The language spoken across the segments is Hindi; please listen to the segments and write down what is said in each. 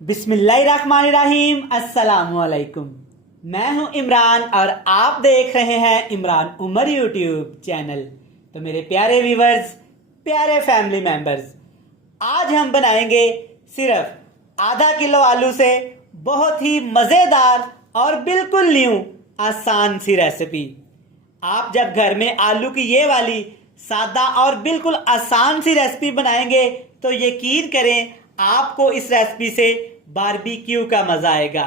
बिस्मिल्लाहिर्रहमानिर्रहीम। अस्सलामुअलैकुम। मैं हूं इमरान और आप देख रहे हैं इमरान उमर यूट्यूब चैनल। तो मेरे प्यारे व्यूवर्स, प्यारे फैमिली मेंबर्स, आज हम बनाएंगे सिर्फ आधा किलो आलू से बहुत ही मज़ेदार और बिल्कुल न्यू आसान सी रेसिपी। आप जब घर में आलू की ये वाली सादा और बिल्कुल आसान सी रेसिपी बनाएंगे तो यकीन करें आपको इस रेसिपी से बारबेक्यू का मजा आएगा।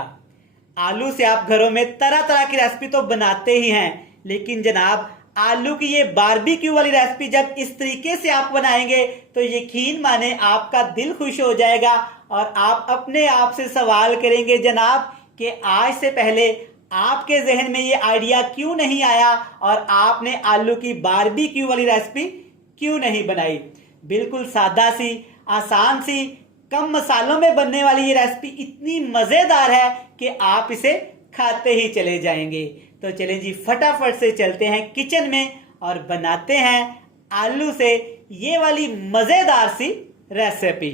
आलू से आप घरों में तरह तरह की रेसिपी तो बनाते ही हैं, लेकिन जनाब आलू की ये बारबेक्यू वाली रेसिपी जब इस तरीके से आप बनाएंगे तो यकीन माने आपका दिल खुश हो जाएगा और आप अपने आप से सवाल करेंगे जनाब कि आज से पहले आपके जहन में ये आइडिया क्यों नहीं आया और आपने आलू की बारबेक्यू वाली रेसिपी क्यों नहीं बनाई। बिल्कुल सादा सी, आसान सी, कम मसालों में बनने वाली ये रेसिपी इतनी मजेदार है कि आप इसे खाते ही चले जाएंगे। तो चलें जी, फटाफट से चलते हैं किचन में और बनाते हैं आलू से ये वाली मजेदार सी रेसिपी।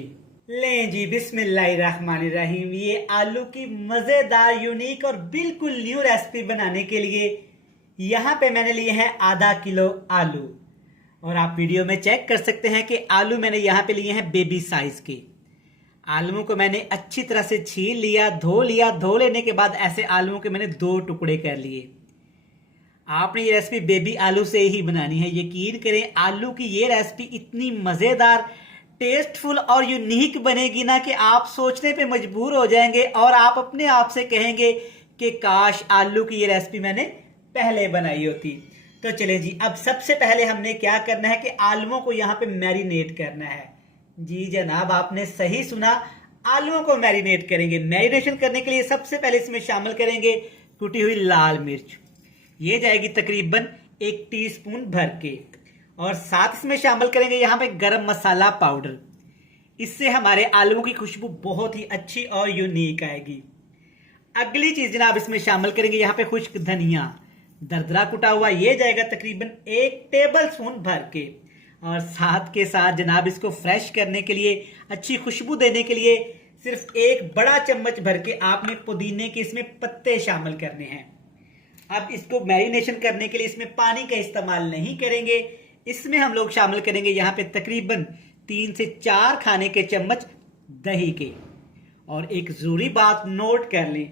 लें जी, बिस्मिल्लाहिर्रहमानिर्रहीम। ये आलू की मजेदार, यूनिक और बिल्कुल न्यू रेसिपी बनाने के लिए यहाँ पे मैंने लिए हैं आधा किलो आलू। और आप वीडियो में चेक कर सकते हैं कि आलू मैंने यहाँ पे लिए हैं बेबी साइज के। आलूओं को मैंने अच्छी तरह से छील लिया, धो लिया। धो लेने के बाद ऐसे आलूओं के मैंने 2 टुकड़े कर लिए। आपने ये रेसिपी बेबी आलू से ही बनानी है। यकीन करें आलू की ये रेसिपी इतनी मज़ेदार, टेस्टफुल और यूनिक बनेगी ना कि आप सोचने पे मजबूर हो जाएंगे और आप अपने आप से कहेंगे कि काश आलू की ये रेसिपी मैंने पहले बनाई होती। तो चले जी, अब सबसे पहले हमने क्या करना है कि आलूओं को यहाँ पे मैरिनेट करना है। जी जनाब, आपने सही सुना, आलूओं को मैरिनेट करेंगे। मैरिनेशन करने के लिए सबसे पहले इसमें शामिल करेंगे कुटी हुई लाल मिर्च। ये जाएगी तकरीबन 1 टीस्पून भर के। और साथ इसमें शामिल करेंगे यहाँ पे गरम मसाला पाउडर। इससे हमारे आलूओं की खुशबू बहुत ही अच्छी और यूनिक आएगी। अगली चीज जनाब इसमें शामिल करेंगे यहाँ पे खुश्क धनिया, दरदरा कुटा हुआ। ये जाएगा तकरीबन 1 टेबल स्पून भर के। और साथ के साथ जनाब इसको फ्रेश करने के लिए, अच्छी खुशबू देने के लिए सिर्फ 1 बड़ा चम्मच भर के आपने पुदीने के इसमें पत्ते शामिल करने हैं। अब इसको मैरिनेशन करने के लिए इसमें पानी का इस्तेमाल नहीं करेंगे। इसमें हम लोग शामिल करेंगे यहाँ पे तकरीबन 3 से 4 खाने के चम्मच दही के। और एक जरूरी बात नोट कर लें,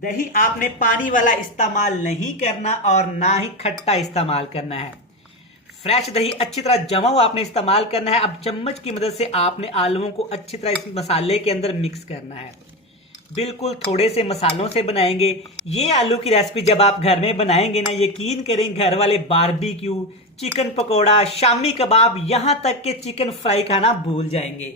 दही आपने पानी वाला इस्तेमाल नहीं करना और ना ही खट्टा इस्तेमाल करना है। फ्रेश दही अच्छी तरह जमा हुआ आपने इस्तेमाल करना है। अब चम्मच की मदद से आपने आलूओं को अच्छी तरह इस मसाले के अंदर मिक्स करना है। बिल्कुल थोड़े से मसालों से बनाएंगे। ये आलू की रेसिपी जब आप घर में बनाएंगे ना, यकीन करें घर वाले बारबेक्यू, चिकन पकोड़ा, शामी कबाब, यहाँ तक के चिकन फ्राई खाना भूल जाएंगे।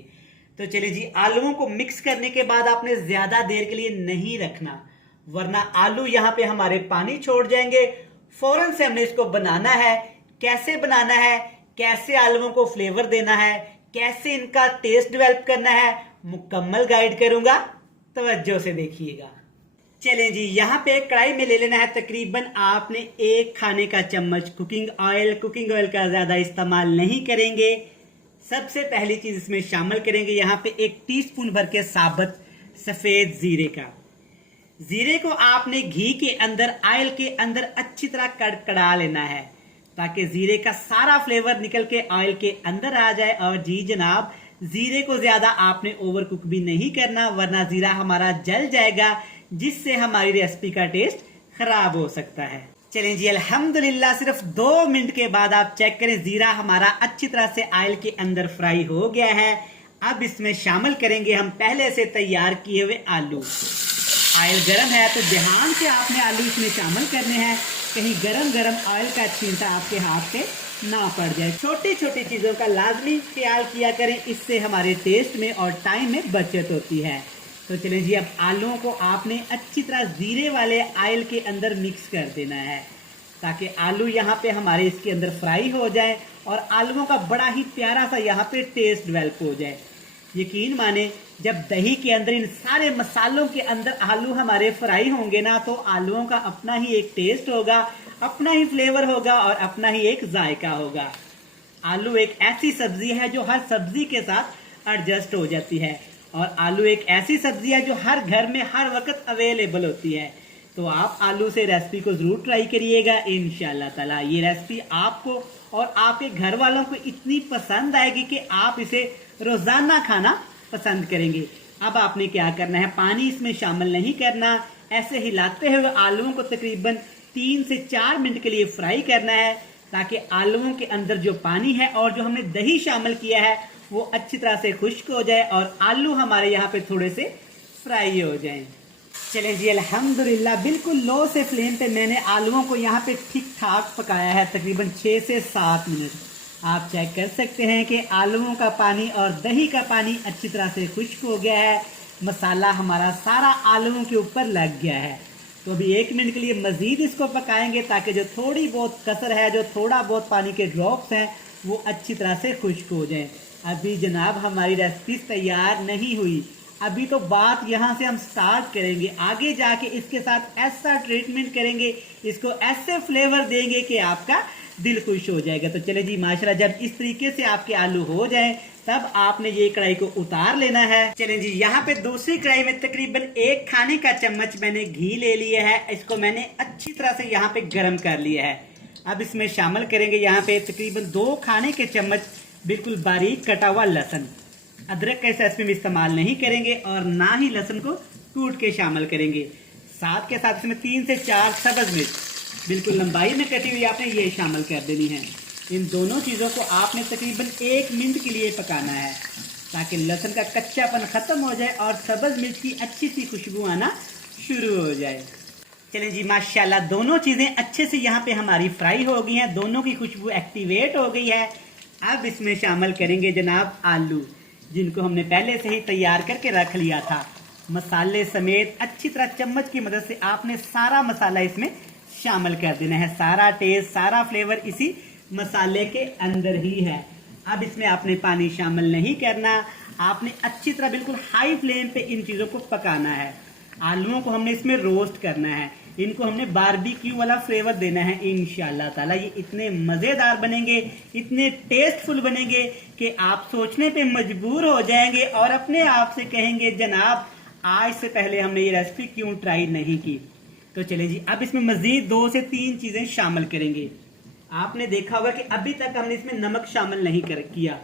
तो चलिए जी, आलूओं को मिक्स करने के बाद आपने ज्यादा देर के लिए नहीं रखना, वरना आलू यहाँ पे हमारे पानी छोड़ जाएंगे। फौरन से हमने इसको बनाना है। कैसे बनाना है, कैसे आलूओं को फ्लेवर देना है, कैसे इनका टेस्ट डेवलप करना है, मुकम्मल गाइड करूंगा, तवज्जो से देखिएगा। चलें जी, यहाँ पे कढ़ाई में ले लेना है तकरीबन आपने 1 खाने का चम्मच कुकिंग ऑयल। कुकिंग ऑयल का ज्यादा इस्तेमाल नहीं करेंगे। सबसे पहली चीज इसमें शामिल करेंगे यहाँ पे 1 टीस्पून भर के साबुत सफेद जीरे का। जीरे को आपने घी के अंदर, ऑयल के अंदर अच्छी तरह कड़कड़ा लेना है ताकि जीरे का सारा फ्लेवर निकल के ऑयल के अंदर आ जाए। और जी जनाब, जीरे को ज्यादा आपने ओवर कुक भी नहीं करना, वरना जीरा हमारा जल जाएगा, जिससे हमारी रेसिपी का टेस्ट खराब हो सकता है। चलें जी, अल्हम्दुलिल्लाह सिर्फ 2 मिनट के बाद आप चेक करें, जीरा हमारा अच्छी तरह से ऑयल के अंदर फ्राई हो गया है। अब इसमें शामिल करेंगे हम पहले से तैयार किए हुए आलू। ऑयल गर्म है तो ध्यान से आपने आलू इसमें शामिल करने हैं, कहीं गरम गरम ऑयल का छींटा आपके हाथ से ना पड़ जाए। छोटी छोटी चीजों का लाजमी ख्याल किया करें, इससे हमारे टेस्ट में और टाइम में बचत होती है। तो चलें जी, अब आलूओं को आपने अच्छी तरह जीरे वाले ऑयल के अंदर मिक्स कर देना है ताकि आलू यहाँ पे हमारे इसके अंदर फ्राई हो जाए और आलूओं का बड़ा ही प्यारा सा यहाँ पे टेस्ट डेवलप हो जाए। यकीन माने, जब दही के अंदर, इन सारे मसालों के अंदर आलू हमारे फ्राई होंगे ना, तो आलूओं का अपना ही एक टेस्ट होगा, अपना ही फ्लेवर होगा और अपना ही एक जायका होगा। आलू एक ऐसी सब्जी है जो हर सब्जी के साथ एडजस्ट हो जाती है और आलू एक ऐसी सब्जी है जो हर घर में हर वक्त अवेलेबल होती है। तो आप आलू से रेसिपी को ज़रूर ट्राई करिएगा। इंशाल्लाह ताला ये रेसिपी आपको और आपके घर वालों को इतनी पसंद आएगी कि आप इसे रोज़ाना खाना पसंद करेंगे। अब आपने क्या करना है, पानी इसमें शामिल नहीं करना, ऐसे हिलाते हुए आलूओं को तकरीबन 3 से 4 मिनट के लिए फ्राई करना है, ताकि आलूओं के अंदर जो पानी है और जो हमने दही शामिल किया है वो अच्छी तरह से खुश्क हो जाए और आलू हमारे यहाँ पे थोड़े से फ्राई हो जाएं। चलें जी, अल्हम्दुलिल्लाह बिल्कुल लो से फ्लेम पे मैंने आलूओं को यहाँ पे ठीक ठाक पकाया है, तकरीबन 6 से 7 मिनट। आप चेक कर सकते हैं कि आलूओं का पानी और दही का पानी अच्छी तरह से खुश्क हो गया है, मसाला हमारा सारा आलूओं के ऊपर लग गया है। तो अभी 1 मिनट के लिए मज़ीद इसको पकाएंगे, ताकि जो थोड़ी बहुत कसर है, जो थोड़ा बहुत पानी के ड्रॉप्स हैं, वो अच्छी तरह से खुश्क हो जाएं। अभी जनाब हमारी रेसिपी तैयार नहीं हुई, अभी तो बात यहाँ से हम स्टार्ट करेंगे। आगे जाके इसके साथ ऐसा ट्रीटमेंट करेंगे, इसको ऐसे फ्लेवर देंगे कि आपका दिल खुश हो जाएगा। तो चले जी माशाल्लाह, जब इस तरीके से आपके आलू हो जाएं तब आपने ये कढ़ाई को उतार लेना है। चलें जी, यहाँ पे दूसरी कढ़ाई में तकरीबन 1 खाने का चम्मच मैंने घी ले लिया है। इसको मैंने अच्छी तरह से यहाँ पे गर्म कर लिया है। अब इसमें शामिल करेंगे यहाँ पे तकरीबन 2 खाने के चम्मच बिल्कुल बारीक कटा हुआ लहसुन। अदरक का इस रेसिपी में इस्तेमाल नहीं करेंगे और ना ही लहसुन को कूट के शामिल करेंगे। साथ के साथ इसमें 3 से 4 सब्ज मिर्च बिल्कुल लंबाई में कटी हुई आपने ये शामिल कर देनी है। इन दोनों चीज़ों को आपने तकरीबन 1 मिनट के लिए पकाना है, ताकि लहसुन का कच्चापन ख़त्म हो जाए और सब्ज़ मिर्च की अच्छी सी खुशबू आना शुरू हो जाए। चलें जी माशाल्लाह, दोनों चीज़ें अच्छे से यहाँ पे हमारी फ्राई हो गई हैं, दोनों की खुशबू एक्टिवेट हो गई है। अब इसमें शामिल करेंगे जनाब आलू, जिनको हमने पहले से ही तैयार करके रख लिया था। मसाले समेत अच्छी तरह चम्मच की मदद से आपने सारा मसाला इसमें शामिल कर देना है। सारा टेस्ट, सारा फ्लेवर इसी मसाले के अंदर ही है। अब इसमें आपने पानी शामिल नहीं करना, आपने अच्छी तरह बिल्कुल हाई फ्लेम पे इन चीज़ों को पकाना है। आलूओं को हमने इसमें रोस्ट करना है, इनको हमने बारबेक्यू वाला फ्लेवर देना है। इंशाल्लाह ताला ये इतने मज़ेदार बनेंगे, इतने टेस्टफुल बनेंगे कि आप सोचने पे मजबूर हो जाएंगे और अपने आप से कहेंगे जनाब आज से पहले हमने ये रेसिपी क्यों ट्राई नहीं की। तो चलें जी, अब इसमें मज़ीद 2 से 3 चीज़ें शामिल करेंगे। आपने देखा होगा कि अभी तक हमने इसमें नमक शामिल नहीं किया।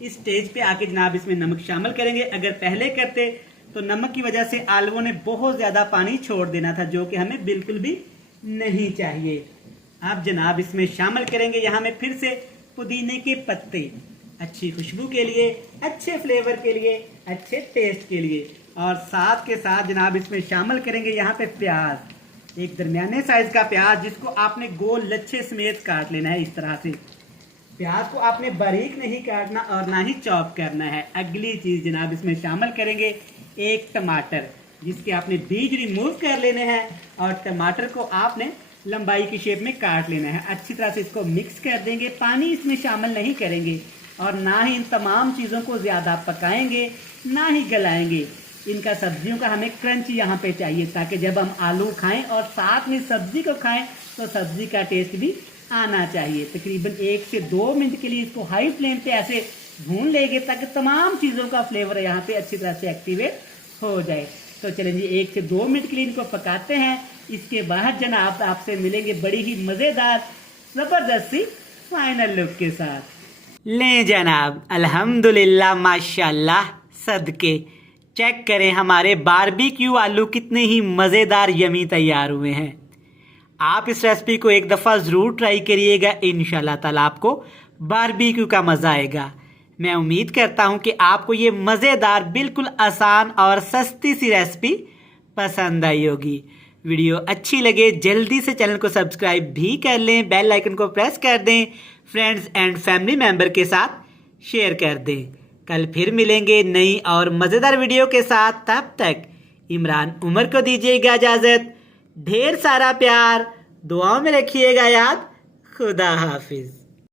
इस स्टेज पे आके जनाब इसमें नमक शामिल करेंगे। अगर पहले करते तो नमक की वजह से आलूओं ने बहुत ज़्यादा पानी छोड़ देना था, जो कि हमें बिल्कुल भी नहीं चाहिए। अब जनाब इसमें शामिल करेंगे यहाँ में फिर से पुदीने के पत्ते, अच्छी खुशबू के लिए, अच्छे फ्लेवर के लिए, अच्छे टेस्ट के लिए। और साथ के साथ जनाब इसमें शामिल करेंगे यहाँ पे प्याज, एक दरमियाने साइज का प्याज, जिसको आपने गोल लच्छे समेत काट लेना है। इस तरह से प्याज को आपने बारीक नहीं काटना और ना ही चॉप करना है। अगली चीज जनाब इसमें शामिल करेंगे एक टमाटर, जिसके आपने बीज रिमूव कर लेने हैं और टमाटर को आपने लंबाई की शेप में काट लेना है। अच्छी तरह से इसको मिक्स कर देंगे, पानी इसमें शामिल नहीं करेंगे और ना ही इन तमाम चीज़ों को ज़्यादा पकाएंगे, ना ही गलाएंगे। इनका सब्जियों का हमें क्रंच यहाँ पे चाहिए, ताकि जब हम आलू खाएं और साथ में सब्जी को खाएं तो सब्जी का टेस्ट भी आना चाहिए। तकरीबन 1 से 2 मिनट के लिए इसको हाई फ्लेम पे ऐसे भून लेंगे, ताकि तमाम चीज़ों का फ्लेवर यहाँ पे अच्छी तरह से एक्टिवेट हो जाए। तो चलें जी, 1 से 2 मिनट के लिए इनको पकाते हैं। इसके बाद जनाब आपसे मिलेंगे बड़ी ही मज़ेदार ज़बरदस्त सी फाइनल लुक के साथ। लें जनाब, अल्हम्दुलिल्लाह माशाल्लाह, सदके चेक करें हमारे बारबेक्यू आलू कितने ही मज़ेदार यमी तैयार हुए हैं। आप इस रेसिपी को एक दफ़ा ज़रूर ट्राई करिएगा, इंशाल्लाह ताला आपको बारबेक्यू का मज़ा आएगा। मैं उम्मीद करता हूं कि आपको ये मज़ेदार, बिल्कुल आसान और सस्ती सी रेसिपी पसंद आई होगी। वीडियो अच्छी लगे जल्दी से चैनल को सब्सक्राइब भी कर लें, बेल आइकन को प्रेस कर दें, फ्रेंड्स एंड फैमिली मेम्बर के साथ शेयर कर दें। कल फिर मिलेंगे नई और मज़ेदार वीडियो के साथ। तब तक इमरान उमर को दीजिएगा इजाज़त। ढेर सारा प्यार, दुआओं में रखिएगा याद। खुदा हाफिज।